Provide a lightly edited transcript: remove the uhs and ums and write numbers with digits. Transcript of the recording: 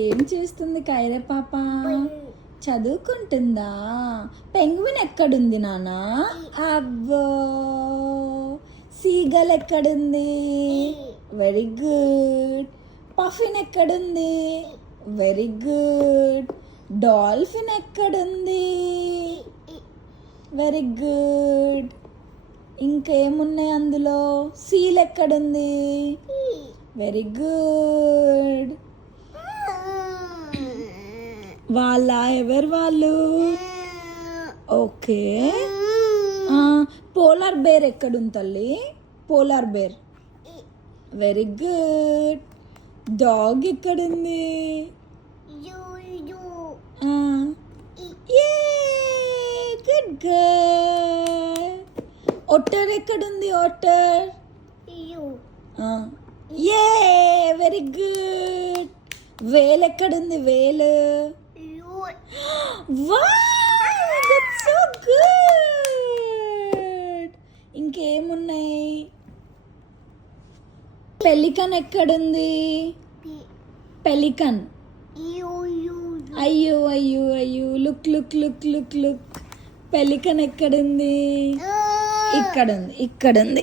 ఏం చేస్తుంది కైరే పాప? చదువుకుంటుందా? పెంగ్విన్ ఎక్కడుంది నానా? అబ్బో, సీగల్ ఎక్కడుంది? Very good. పఫిన్ ఎక్కడుంది? Very good. డాల్ఫిన్ ఎక్కడుంది? Very good. ఇంకేమున్నాయి అందులో? సీల్ ఎక్కడుంది? Very good. వాళ్ళ ఎవరు వాళ్ళు? ఓకే. పోలార్ బేర్ ఎక్కడుంది తల్లి? Polar bear. Very good. Dog ఎక్కడుంది? Good girl. ఒట్టర్ ఎక్కడుంది? ఒట్టర్. Very good. వేల్ ఎక్కడుంది? వేలు. So good. ఇంకేమున్నాయి? పెలికన్ ఎక్కడుంది? పెలికన్. అయ్యో అయ్యో అయ్యో. Look look look look look. Pelican ఎక్కడుంది? ఇక్కడుంది, ఇక్కడుంది.